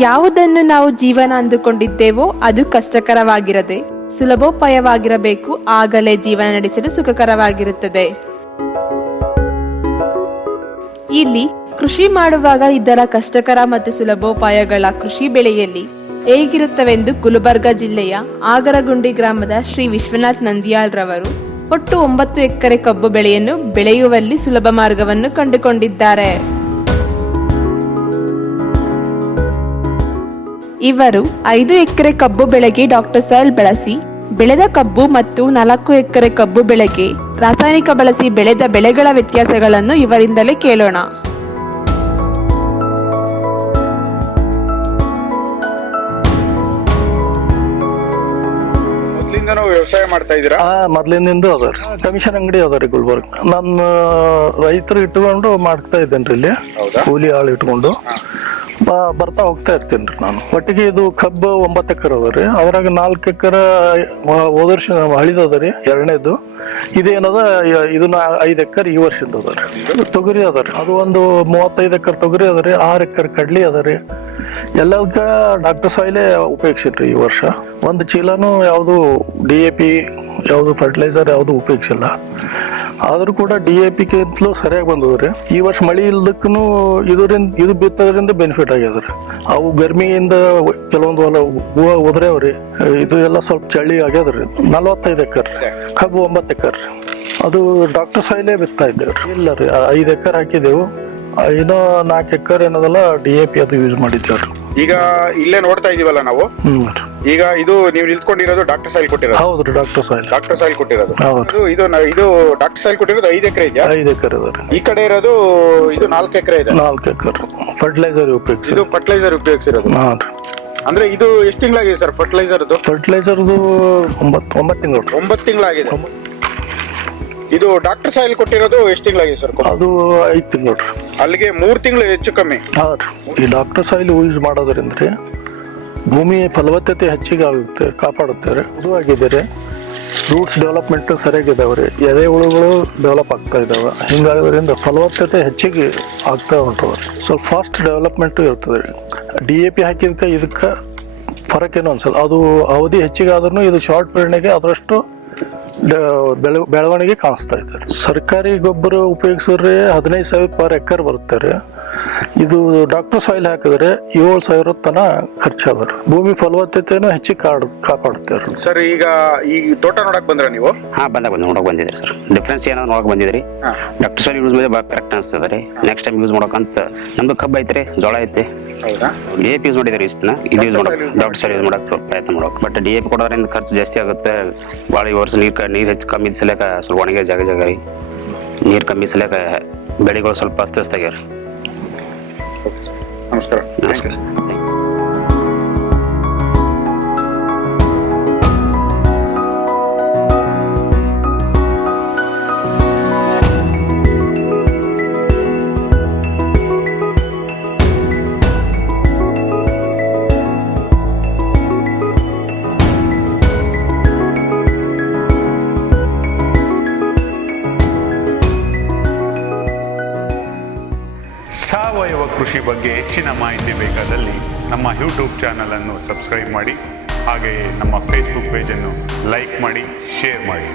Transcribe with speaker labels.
Speaker 1: ಯಾವುದನ್ನು ನಾವು ಜೀವನ ಅಂದುಕೊಂಡಿದ್ದೇವೋ ಅದು ಕಷ್ಟಕರವಾಗಿರದೆ, ಸುಲಭೋಪಾಯವಾಗಿರಬೇಕು, ಆಗಲೇ ಜೀವನ ನಡೆಸಲು ಸುಖಕರವಾಗಿರುತ್ತದೆ. ಇಲ್ಲಿ ಕೃಷಿ ಮಾಡುವಾಗ ಇದರ ಕಷ್ಟಕರ ಮತ್ತು ಸುಲಭೋಪಾಯಗಳ ಕೃಷಿ ಬೆಳೆಯಲ್ಲಿ ಹೇಗಿರುತ್ತವೆಂದು ಗುಲ್ಬರ್ಗ ಜಿಲ್ಲೆಯ ಆಗರಗುಂಡಿ ಗ್ರಾಮದ ಶ್ರೀ ವಿಶ್ವನಾಥ್ ನಂದಿಯಾಳ್ ರವರು ಒಟ್ಟು ಒಂಬತ್ತು ಎಕರೆ ಕಬ್ಬು ಬೆಳೆಯನ್ನು ಬೆಳೆಯುವಲ್ಲಿ ಸುಲಭ ಮಾರ್ಗವನ್ನು ಕಂಡುಕೊಂಡಿದ್ದಾರೆ. ಇವರು ಐದು ಎಕರೆ ಕಬ್ಬು ಬೆಳೆಗೆ ಡಾಕ್ಟರ್ ಸಾಯಿಲ್ ಬಳಸಿ ಬೆಳೆದ ಕಬ್ಬು ಮತ್ತು ನಾಲ್ಕು ಎಕರೆ ಕಬ್ಬು ಬೆಳೆಗೆ ರಾಸಾಯನಿಕ ಬಳಸಿ ಬೆಳೆದ ಬೆಳೆಗಳ ವ್ಯತ್ಯಾಸಗಳನ್ನು ಇವರಿಂದಲೇ ಕೇಳೋಣ.
Speaker 2: ಮೊದ್ಲಿಂದನೂ ವ್ಯವಸಾಯ ಮಾಡ್ತಾ ಇದ್ದೀರಾ?
Speaker 3: ಆ ಮೊದ್ಲಿನಿಂದ ಅದ ರೀ. ಕಮಿಷನ್ ಅಂಗಡಿ ಅದ ರೀ ಗುಲ್ಬರ್ಗ. ನಾನು ರೈತರು ಇಟ್ಕೊಂಡು ಮಾಡ್ತಾ ಇದ್ದೇನೆ ಇಲ್ಲಿ.
Speaker 2: ಹೌದಾ?
Speaker 3: ಕೂಲಿ ಆಳು ಇಟ್ಕೊಂಡು. ಬರ್ತಾ ಹೋಗ್ತಾ ಇರ್ತೀನಿ ರೀ ನಾನು. ಒಟ್ಟಿಗೆ ಇದು ಕಬ್ಬು ಒಂಬತ್ತು ಎಕರೆ ಅದ ರೀ. ಅದ್ರಾಗ ನಾಲ್ಕು ಎಕರೆ ಹೋದ ವರ್ಷ ಹಳಿದದ ರೀ, ಎರಡನೇದು. ಇದೇನದ ಇದನ್ನ ಐದು ಎಕರೆ ಈ ವರ್ಷದ ಅದ ರೀ. ತೊಗರಿ ಅದ ರೀ. ಅದು ಒಂದು ಮೂವತ್ತೈದು ಎಕರೆ ತೊಗರಿ ಅದ ರೀ, ಆರು ಎಕರೆ ಕಡ್ಲಿ ಅದ ರೀ. ಎಲ್ಲದಕ್ಕ ಡಾಕ್ಟರ್ ಸಾಯಿಲೇ ಉಪಯೋಗಿಸಿಟ್ರಿ ಈ ವರ್ಷ. ಒಂದು ಚೀಲನೂ ಯಾವುದು ಡಿ ಎ ಪಿ ಯಾವುದು ಫರ್ಟಿಲೈಸರ್ ಯಾವುದು ಉಪಯೋಗಿಸಿಲ್ಲ. ಆದ್ರೂ ಕೂಡ ಡಿ ಎ ಪಿ ಕೆಂತಲೂ ಸರಿಯಾಗಿ ಬಂದದ್ರಿ ಈ ವರ್ಷ ಮಳಿ ಇಲ್ದಕ್ಕೂ ಇದರಿಂದ ಇದು ಬಿತ್ತೋದ್ರಿಂದ ಬೆನಿಫಿಟ್ ಆಗ್ಯದ್ರಿ ಅವು ಗರ್ಮಿಯಿಂದ ಕೆಲವೊಂದು ಹೊಲ ಹೂವು ಉದ್ರೇವ್ರಿ ಇದು ಎಲ್ಲ ಸ್ವಲ್ಪ ಚಳಿ ಆಗ್ಯದ್ರಿ ನಲ್ವತ್ತೈದು ಎಕರೆ ಕಬ್ಬು ಒಂಬತ್ತು ಎಕರೆ ಅದು ಡಾಕ್ಟರ್ ಸಾಯಿಲೇ ಬಿತ್ತಾ ಇದ್ದೇವೆ ಇಲ್ಲ ರೀ ಐದು ಎಕರೆ ಹಾಕಿದೆವು ಇನ್ನೂ ನಾಲ್ಕು ಎಕರೆ ಏನದಲ್ಲ ಡಿ ಎ ಪಿ ಅದು ಯೂಸ್ ಮಾಡಿದ್ದೇವ್ರಿ
Speaker 2: ಈಗ ಇಲ್ಲೇ ನೋಡ್ತಾ ಇದೀವಲ್ಲ ನಾವು?
Speaker 3: ಹ್ಮ್
Speaker 2: ಈಗ ಇದು ನೀವು ನಿಲ್ಕೊಂಡಿರೋದು ಡಾಕ್ಟರ್ ಸಾಯಿಲ್ ಕೊಟ್ಟಿರೋದು.
Speaker 3: ಹೌದು ಡಾಕ್ಟರ್ ಸಾಯಿಲ್
Speaker 2: ಡಾಕ್ಟರ್ ಸಾಯಿಲ್ ಕೊಟ್ಟಿರೋದು.
Speaker 3: ಹೌದು.
Speaker 2: ಇದು ಇದು ನ- ಇದು ಡಾಕ್ಟರ್ ಸಾಯಿಲ್ ಕೊಟ್ಟಿರೋದು ಐದು ಎಕರೆ ಇದೆಯಾ?
Speaker 3: ಐದು ಎಕರೆ ಇದೆ
Speaker 2: ಈ ಕಡೆ ಇರೋದು ಇದು ನಾಲ್ಕು ಎಕರೆ ಇದೆ.
Speaker 3: ನಾಲ್ಕು ಎಕರೆ ಫರ್ಟಿಲೈಸರ್ ಉಪಯೋಗಿಸಿ
Speaker 2: ಇದು ಫರ್ಟಿಲೈಸರ್ ಉಪಯೋಗಿಸಿರೋದು.
Speaker 3: ಹಾಂ ರೀ.
Speaker 2: ಅಂದ್ರೆ ಇದು ಎಷ್ಟು ತಿಂಗಳಾಗಿದೆ ಸರ್ ಫರ್ಟಿಲೈಸರ್ದು
Speaker 3: ಫರ್ಟಿಲೈಸರ್ದು ಒಂಬತ್ತು ಒಂಬತ್ತು ತಿಂಗಳು
Speaker 2: ಒಂಬತ್ತು ತಿಂಗಳಾಗಿದೆ. ಇದು ಡಾಕ್ಟರ್ ಸಾಯಿಲ್ ಕೊಟ್ಟಿರೋದು ಎಷ್ಟು ತಿಂಗಳಾಗಿದೆ ಸರ್
Speaker 3: ಅದು ಐದು ತಿಂಗಳು
Speaker 2: ಅಲ್ಲಿಗೆ ಮೂರು ತಿಂಗಳು ಹೆಚ್ಚು ಕಮ್ಮಿ.
Speaker 3: ಹಾಂ ರೀ. ಈ ಡಾಕ್ಟರ್ ಸಾಯಿಲ್ ಯೂಸ್ ಮಾಡೋದ್ರಿಂದ ರೀ ಭೂಮಿ ಫಲವತ್ತತೆ ಹೆಚ್ಚಿಗೆ ಆಗುತ್ತೆ ಕಾಪಾಡುತ್ತೆ ರೀ ಇದು ಆಗಿದೆ ರೀ ರೂಟ್ಸ್ ಡೆವಲಪ್ಮೆಂಟ್ ಸರಿಯಾಗಿದ್ದಾವೆ ರೀ ಎದೆ ಹುಳುಗಳು ಡೆವಲಪ್ ಆಗ್ತಾ ಇದ್ದಾವೆ. ಹಿಂಗಾಗೋದ್ರಿಂದ ಫಲವತ್ತತೆ ಹೆಚ್ಚಿಗೆ ಆಗ್ತಾ ಉಂಟು. ಸ್ವಲ್ಪ ಫಾಸ್ಟ್ ಡೆವಲಪ್ಮೆಂಟು ಇರ್ತದೆ. ರೀ ಡಿ ಎ ಪಿ ಹಾಕಿದ್ಕೆ ಇದಕ್ಕೆ ಫರಕೇನು ಅನ್ಸಲ್ಲ. ಅದು ಅವಧಿ ಹೆಚ್ಚಿಗೆ ಆದ್ರೂ ಇದು ಶಾರ್ಟ್ ಪೀರಿಯಡ್ನಾಗೆ ಅದರಷ್ಟು ಬೆಳ, ಬೆಳವಣಿಗೆ ಕಾಣಿಸ್ತಾ ಇದೆ. ಸರ್ಕಾರಿ ಗೊಬ್ಬರ ಉಪಯೋಗಿಸಿದ್ರೆ ಹದಿನೈದು ಸಾವಿರ ಪರ್ ಎಕರ್ ಬರುತ್ತೆ ರೀ ಇದು ಡಾಕ್ಟರ್ ಸಾಯಿಲ್ ಹಾಕಿದ್ರೆ ಏಳು ಸಾವಿರ ತನ ಖರ್ಚಾದ್ರು ಭೂಮಿ ಫಲವತ್ತತೆನೂ ಹೆಚ್ಚಿಗೆ ಕಾಡ್ ಕಾಪಾಡುತ್ತೆ
Speaker 2: ಸರ್ ಈಗ ಈ ತೋಟ ನೋಡಕ್ ಬಂದ್ರ ನೀವು?
Speaker 4: ಹಾ ಬಂದ ಬಂದ ನೋಡಕ್ ಬಂದಿದ್ರಿ ಸರ್. ಡಿಫ್ರೆನ್ಸ್ ಏನೋ ನೋಡಕ್ ಬಂದಿದ್ರಿ. ಡಾಕ್ಟರ್ ಸಾಯಿಲ್ ಯೂಸ್ ಮಾಡಿದ್ರೆ ಭಾಳ ಕರೆಕ್ಟ್ ಅನ್ಸ್ತದ ರೀ. ನೆಕ್ಸ್ಟ್ ಟೈಮ್ ಯೂಸ್ ಮಾಡೋಕಂತ ನಮ್ದು ಕಬ್ಬು ಐತ್ರಿ ಜೋಳ ಐತಿ ಡಿ ಎ ಪಿ ಯೂಸ್ ಮಾಡಿದ್ರಿ ಇಷ್ಟನ ಇದು ಯೂಸ್. ಮಾಡಕ್ ಡಾಕ್ಟರ್ ಸಾಯಿಲ್ ಯೂಸ್ ಮಾಡಕ್ ಪ್ರಯತ್ನ ಮಾಡಕ್. ಬಟ್ ಡಿ ಎ ಪಿ ಕೊಡೋದ್ರಿಂದ ಖರ್ಚು ಜಾಸ್ತಿ ಆಗುತ್ತೆ. ಭಾಳ ಈ ವರ್ಷ ನೀರು ನೀರು ಹೆಚ್ಚು ಕಮ್ಮಿ ಸಲಕ ಸ್ವಲ್ಪ ಒಣಗೆ ಜಾಗ ಜಾಗ ರೀ. ನೀರು ಕಮ್ಮಿ ಸಲಕ ಬೆಳೆಗಳು ಸ್ವಲ್ಪ ಅಸ್ತವ್ಯಸ್ತ ರೀ
Speaker 2: നമസ്കാരം
Speaker 4: നമസ്കാരം
Speaker 5: ಸಾವಯವ ಕೃಷಿ ಬಗ್ಗೆ ಹೆಚ್ಚಿನ ಮಾಹಿತಿ ಬೇಕಾದಲ್ಲಿ ನಮ್ಮ ಯೂಟ್ಯೂಬ್ ಚಾನಲನ್ನು ಸಬ್ಸ್ಕ್ರೈಬ್ ಮಾಡಿ, ಹಾಗೆಯೇ ನಮ್ಮ ಫೇಸ್ಬುಕ್ ಪೇಜನ್ನು ಲೈಕ್ ಮಾಡಿ ಶೇರ್ ಮಾಡಿ.